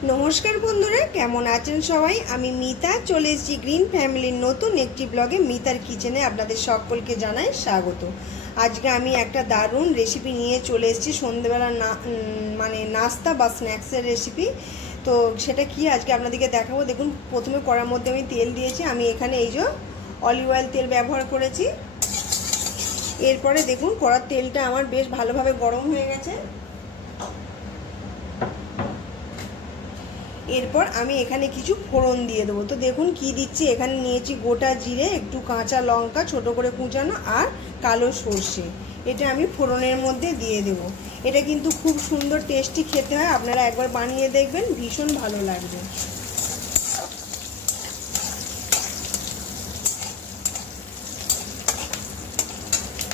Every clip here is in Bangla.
नमस्कार बंधुरा केमन आছেন সবাই। আমি মিতা চলে এসেছি গ্রিন ফ্যামিলির নতুন একটি ব্লগে মিতার কিচেনে আপনাদের সকলকে জানাই স্বাগত। আজকে আমি একটা দারুণ রেসিপি নিয়ে চলে এসেছি, সন্ধ্যাবেলা মানে নাস্তা বা স্ন্যাক্সের রেসিপি। তো সেটা কি আজকে আপনাদেরকে দেখাবো। দেখুন, প্রথমে কড়ার মধ্যে আমি তেল দিয়েছি। আমি এখানে এই যে অলিভ অয়েল তেল ব্যবহার করেছি। এরপরে দেখুন কড়ার তেলটা আমার বেশ ভালোভাবে গরম হয়ে গেছে। এরপর আমি এখানে কিছু ফোড়ন দিয়ে দেবো। তো দেখুন কি দিচ্ছি, এখানে নিয়েছি গোটা জিরে, একটু কাঁচা লঙ্কা ছোট করে কুচানো আর কালো সর্ষে। এটা আমি ফোড়নের মধ্যে দিয়ে দেব। এটা কিন্তু খুব সুন্দর টেস্টি খেতে হয়, আপনারা একবার বানিয়ে দেখবেন, ভীষণ ভালো লাগবে।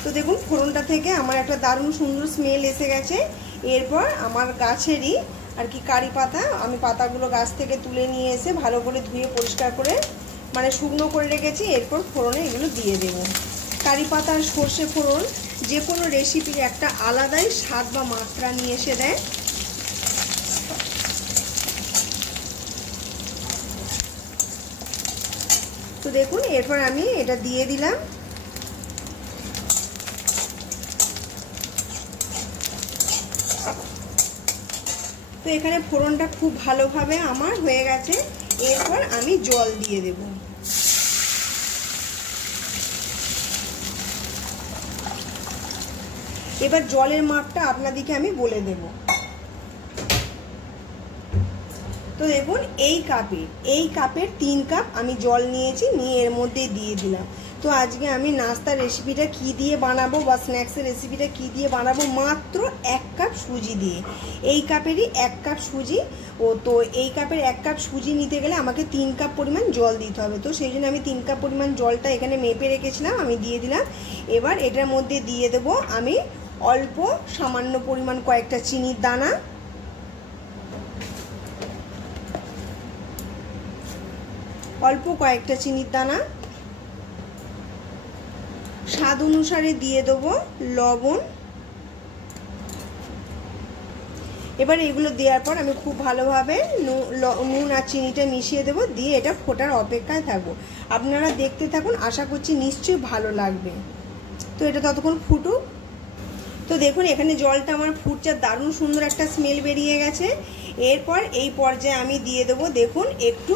তো দেখুন ফোড়নটা থেকে আমার একটা দারুণ সুন্দর স্মেল এসে গেছে। এরপর আমার গাছেরই আর কি কারি পাতা, আমি পাতাগুলো গাছ থেকে তুলে নিয়ে এসে ভালো করে ধুয়ে পরিষ্কার করে মানে শুকনো করে রেখেছি। এরপর ফোড়নে এগুলো দিয়ে দেব। কারি পাতা আর সর্ষে ফোড়ন যে কোনো রেসিপির একটা আলাদাই স্বাদ বা মাত্রা নিয়ে এসে দেয়। তো দেখুন এরপর আমি এটা দিয়ে দিলাম। তো এখানে ফোড়নটা খুব ভালোভাবে আমার হয়ে গেছে। এরপর আমি জল দিয়ে দেব। এবার জলের মাপটা আপনাদেরকে আমি বলে দেব। তো দেখুন এই কাপের 3 কাপ আমি জল নিয়েছি, নিয়ে এর মধ্যে দিয়ে দিলাম। তো আজকে আমি নাস্তার রেসিপিটা কি দিয়ে বানাবো বা স্ন্যাক্সের রেসিপিটা কি দিয়ে বানাবো, মাত্র 1 কাপ সুজি দিয়ে। এই কাপেরই 1 কাপ সুজি। তো এই কাপের 1 কাপ সুজি নিতে গেলে আমাকে 3 কাপ পরিমাণ জল দিতে হবে। তো সেই জন্য আমি 3 কাপ পরিমাণ জলটা এখানে মেপে রেখেছিলাম, আমি দিয়ে দিলাম। এবার এটার মধ্যে দিয়ে দেব আমি অল্প সামান্য পরিমাণ কয়েকটা চিনির দানা, স্বাদ অনুসারে দিয়ে দেবো লবণ। এবার এগুলো দেওয়ার পর আমি খুব ভালোভাবে নুন আর চিনিটা মিশিয়ে দেবো, দিয়ে এটা ফোটার অপেক্ষায় থাকবো। আপনারা দেখতে থাকুন, আশা করছি নিশ্চয়ই ভালো লাগবে। তো এটা ততক্ষণ ফুটুক। তো দেখুন এখানে জলটা আমার ফুটছে, দারুণ সুন্দর একটা স্মেল বেরিয়ে গেছে। এরপর এই পর্যায়ে আমি দিয়ে দেবো দেখুন একটু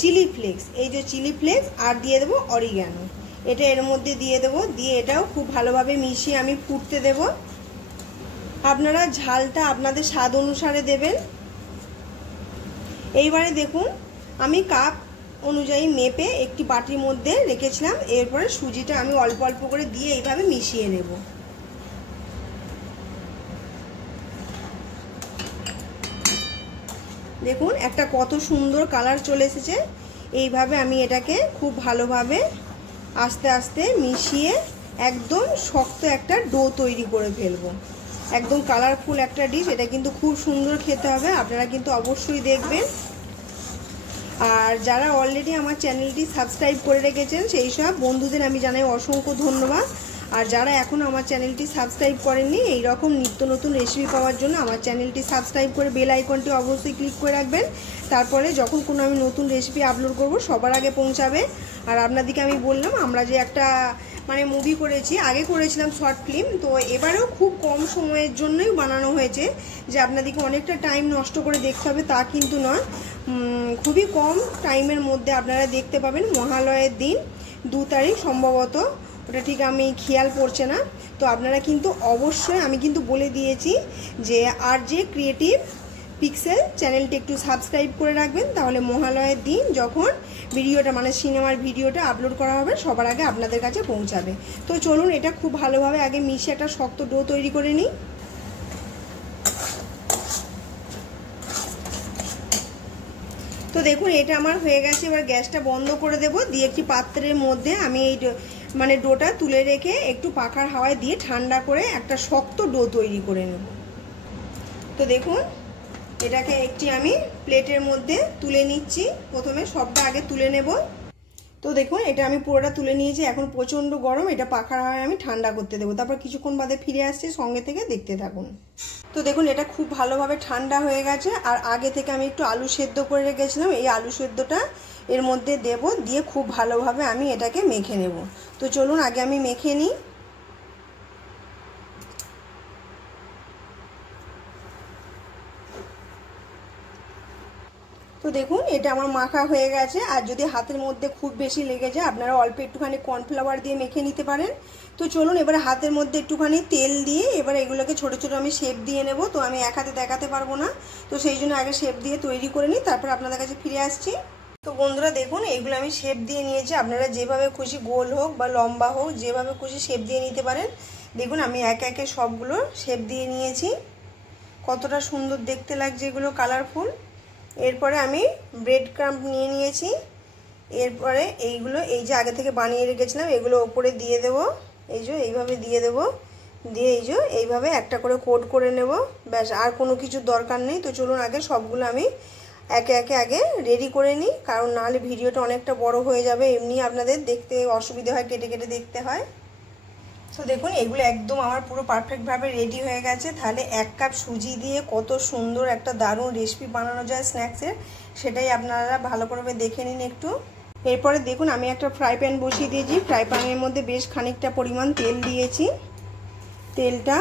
চিলি ফ্লেক্স, এই যে চিলি ফ্লেক্স, আর দিয়ে দেবো অরিগ্যানো। এটা এর মধ্যে দিয়ে দেবো, দিয়ে এটাও খুব ভালোভাবে মিশিয়ে আমি ফুটতে দেব। আপনারা ঝালটা আপনাদের স্বাদ অনুসারে দেবেন। এইবারে দেখুন আমি কাপ অনুযায়ী মেপে একটি বাটির মধ্যে রেখেছিলাম। এরপরে সুজিটা আমি অল্প অল্প করে দিয়ে এইভাবে মিশিয়ে নেব। দেখুন একটা কত সুন্দর কালার চলে এসেছে। এইভাবে আমি এটাকে খুব ভালোভাবে আস্তে আস্তে মিশিয়ে একদম শক্ত একটা ডো তৈরি করে ফেলবো। একদম কালারফুল একটা ডিশ, এটা কিন্তু খুব সুন্দর খেতে হবে, আপনারা কিন্তু অবশ্যই দেখবেন। আর যারা অলরেডি আমার চ্যানেলটি সাবস্ক্রাইব করে রেখেছেন সেই সব বন্ধুদের আমি জানাই অসংখ্য ধন্যবাদ। আর যারা এখনও আমার চ্যানেলটি সাবস্ক্রাইব করেননি, এই রকম নিত্য নতুন রেসিপি পাওয়ার জন্য আমার চ্যানেলটি সাবস্ক্রাইব করে বেল আইকনটি অবশ্যই ক্লিক করে রাখবেন। তারপরে যখন কোনো আমি নতুন রেসিপি আপলোড করব সবার আগে পৌঁছাবে। আর আপনাদেরকে আমি বললাম আমরা যে একটা মানে মুভি করেছি, আগে করেছিলাম শর্ট ফিল্ম, তো এবারেও খুব কম সময়ের জন্যই বানানো হয়েছে। যে আপনাদেরকে অনেকটা টাইম নষ্ট করে দেখতে হবে তা কিন্তু নয়, খুবই কম টাইমের মধ্যে আপনারা দেখতে পাবেন। মহালয়ের দিন 2 তারিখ সম্ভবত, ওটা ঠিক আমি খেয়াল পড়ছে না। তো আপনারা কিন্তু অবশ্যই, আমি কিন্তু বলে দিয়েছি যে RJ ক্রিয়েটিভ পিক্সেল চ্যানেলটি একটু সাবস্ক্রাইব করে রাখবেন, তাহলে মহালয়ের দিন যখন ভিডিওটা মানে সিনেমার ভিডিওটা আপলোড করা হবে সবার আগে আপনাদের কাছে পৌঁছাবে। তো চলুন এটা খুব ভালোভাবে আগে মিশিয়ে একটা শক্ত ডো তৈরি করে নিই। তো দেখুন এটা আমার হয়ে গেছে। এবার গ্যাসটা বন্ধ করে দেব, দিয়ে একটি পাত্রের মধ্যে আমি এই মানে ডোটা তুলে রেখে একটু পাখার হাওয়ায় দিয়ে ঠান্ডা করে একটা শক্ত ডো তৈরি করে নেব। তো দেখুন এটাকে একটি আমি প্লেটের মধ্যে তুলে নিচ্ছি। প্রথমে সবটা আগে তুলে নেব। তো দেখুন এটা আমি পুরোটা তুলে নিয়েছি। এখন প্রচণ্ড গরম, এটা পাখার হাওয়ায় আমি ঠান্ডা করতে দেবো। তারপর কিছুক্ষণ বাদে ফিরে আসছি, সঙ্গে থেকে দেখতে থাকুন। তো দেখুন এটা খুব ভালোভাবে ঠান্ডা হয়ে গেছে। আর আগে থেকে আমি একটু আলু সেদ্ধ করে রেখেছিলাম, এই আলু সেদ্ধটা এর মধ্যে দেব, দিয়ে খুব ভালোভাবে আমি এটাকে মেখে নেব। তো চলুন আগে আমি মেখে নিই। তো দেখুন এটা আমার মাখা হয়ে গেছে। আর যদি হাতের মধ্যে খুব বেশি লেগে যায় আপনারা অল্প একটুখানি কর্নফ্লাওয়ার দিয়ে মেখে নিতে পারেন। তো চলুন এবারে হাতের মধ্যে একটুখানি তেল দিয়ে এবার এগুলোকে ছোট ছোট আমি শেপ দিয়ে নেব। তো আমি এক হাতে দেখাতে পারবো না, তো সেই জন্য আগে শেপ দিয়ে তৈরি করে নিই, তারপর আপনাদের কাছে ফিরে আসছি। তো বন্ধুরা দেখুন এগুলো আমি শেপ দিয়ে নিয়েছি। আপনারা যেভাবে খুশি, গোল হোক বা লম্বা হোক, যেভাবে খুশি শেপ দিয়ে নিতে পারেন। দেখুন আমি একে একে সবগুলো শেপ দিয়ে নিয়েছি। কতটা সুন্দর দেখতে লাগছে এগুলো, কালারফুল। এরপরে আমি ব্রেড ক্রাম্ব নিয়ে নিয়েছি। এরপরে এইগুলো এই যে আগে থেকে বানিয়ে রেখেছিলাম এগুলো ওপরে দিয়ে দেব। এই যে এইভাবে দিয়ে দেব, দিয়ে এই যে এইভাবে একটা করে কোট করে নেব, ব্যাস। আর কোনো কিছু দরকার নেই। তো চলুন আগে সবগুলো আমি একে একে আগে রেডি করে নিই, কারণ নাহলে ভিডিওটা অনেকটা বড় হয়ে যাবে, এমনি আপনাদের দেখতে অসুবিধা হয়, কেটে কেটে দেখতে হয়। তো দেখুন এগুলো একদম আমার পুরো পারফেক্টভাবে রেডি হয়ে গেছে। তাহলে 1 কাপ সুজি দিয়ে কত সুন্দর একটা দারুণ রেসিপি বানানো যায় স্ন্যাক্সের, সেটাই আপনারা ভালো করে দেখে নিন একটু। এরপরে দেখুন আমি একটা ফ্রাই প্যান বসিয়ে দিয়েছি। ফ্রাই প্যানের মধ্যে বেশ খানিকটা পরিমাণ তেল দিয়েছি। তেলটা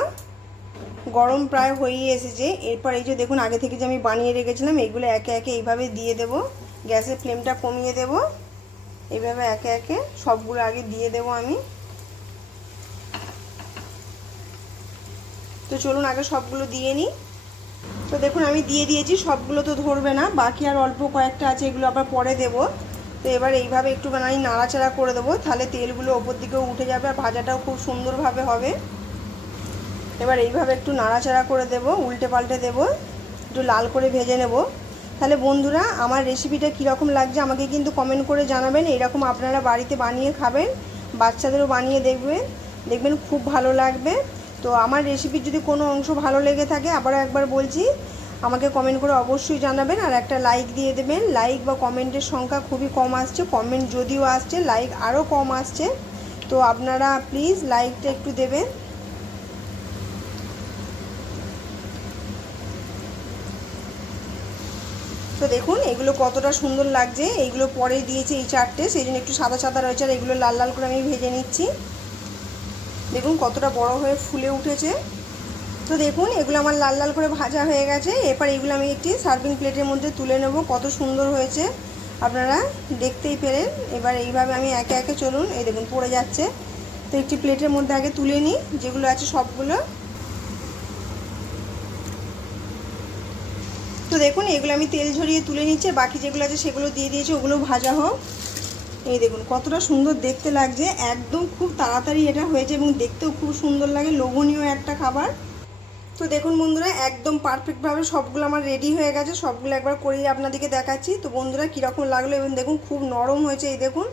গরম প্রায় হয়েই এসেছে। এরপর এই যে দেখুন আগে থেকে যে আমি বানিয়ে রেখেছিলাম এগুলো একে একে এইভাবে দিয়ে দেব। গ্যাসের ফ্লেমটা কমিয়ে দেব। এইভাবে একে একে সবগুলো আগে দিয়ে দেব আমি। তো চলুন আগে সবগুলো দিয়ে নিই। তো দেখুন আমি দিয়ে দিয়েছি, সবগুলো তো ধরবে না, বাকি আর অল্প কয়েকটা আছে, এগুলো আবার পরে দেব। তো এবার এইভাবে একটুখানি নাড়াচাড়া করে দেবো, তাহলে তেলগুলো ওপর দিকেও উঠে যাবে আর ভাজাটাও খুব সুন্দরভাবে হবে। এবার এইভাবে একটু নাড়াচাড়া করে দেব, উল্টে পাল্টে দেব, একটু লাল করে ভেজে নেব। তাহলে বন্ধুরা আমার রেসিপিটা কীরকম লাগছে আমাকে কিন্তু কমেন্ট করে জানাবেন। এরকম আপনারা বাড়িতে বানিয়ে খাবেন, বাচ্চাদেরও বানিয়ে দেখবেন খুব ভালো লাগবে। তো আমার রেসিপির যদি কোনো অংশ ভালো লেগে থাকে আবারও একবার বলছি, আমাকে কমেন্ট করে অবশ্যই জানাবেন আর একটা লাইক দিয়ে দেবেন। লাইক বা কমেন্টের সংখ্যা খুবই কম আসছে, কমেন্ট যদিও আসছে লাইক আরও কম আসছে। তো আপনারা প্লিজ লাইকটা একটু দেবেন। তো দেখুন এগুলো কতটা সুন্দর লাগছে। এইগুলো পরে দিয়েছি এই চারটে, সেই জন্য একটু সাদা সাদা রয়েছে, আর এগুলো লাল লাল করে আমি ভেজে নিচ্ছি। দেখুন কতটা বড় হয়ে ফুলে উঠেছে। তো দেখুন এগুলো আমার লাল লাল করে ভাজা হয়ে গেছে। এরপর এগুলো আমি একটি সার্ভিং প্লেটের মধ্যে তুলে নেব। কত সুন্দর হয়েছে আপনারা দেখতেই পেলেন। এবার এইভাবে আমি একে একে, চলুন এই দেখুন পড়ে যাচ্ছে, তো একটি প্লেটের মধ্যে আগে তুলে নিই যেগুলো আছে সবগুলো। তো দেখুন এগুলো আমি তেল ঝরিয়ে তুলে নিচ্ছি, বাকি যেগুলো আছে সেগুলো দিয়ে দিয়েছি, ওগুলো ভাজা হোক। এই দেখুন কতটা সুন্দর দেখতে লাগছে, একদম খুব তাড়াতাড়ি এটা হয়েছে এবং দেখতেও খুব সুন্দর লাগে, লোভনীয় একটা খাবার। তো দেখুন বন্ধুরা একদম পারফেক্টভাবে সবগুলো আমার রেডি হয়ে গেছে। সবগুলো একবার করেই আপনাদেরকে দেখাচ্ছি। তো বন্ধুরা কীরকম লাগলো, এবং দেখুন খুব নরম হয়েছে। এই দেখুন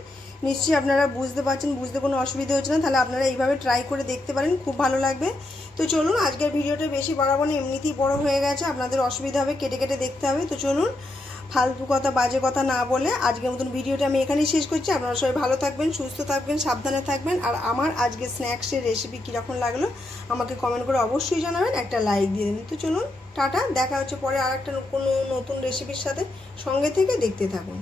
নিশ্চয়ই আপনারা বুঝতে পারছেন, বুঝতে কোনো অসুবিধা হচ্ছে না। তাহলে আপনারা এইভাবে ট্রাই করে দেখতে পারেন, খুব ভালো লাগবে। তো চলুন আজকের ভিডিওটা বেশি বাড়াবো না, এমনিতেই বড় হয়ে গেছে, আপনাদের অসুবিধা হবে, কেটে কেটে দেখতে হবে। তো চলুন ফালতু কথা বাজে কথা না বলে আজকের মতন ভিডিওটা আমি এখানেই শেষ করছি। আপনারা সবাই ভালো থাকবেন, সুস্থ থাকবেন, সাবধানে থাকবেন। আর আমার আজকে স্ন্যাক্সের রেসিপি কীরকম লাগলো আমাকে কমেন্ট করে অবশ্যই জানাবেন, একটা লাইক দিয়ে দেবেন। তো চলুন টাটা, দেখা হচ্ছে পরে আর একটা কোনো নতুন রেসিপির সাথে, সঙ্গে থেকে দেখতে থাকুন।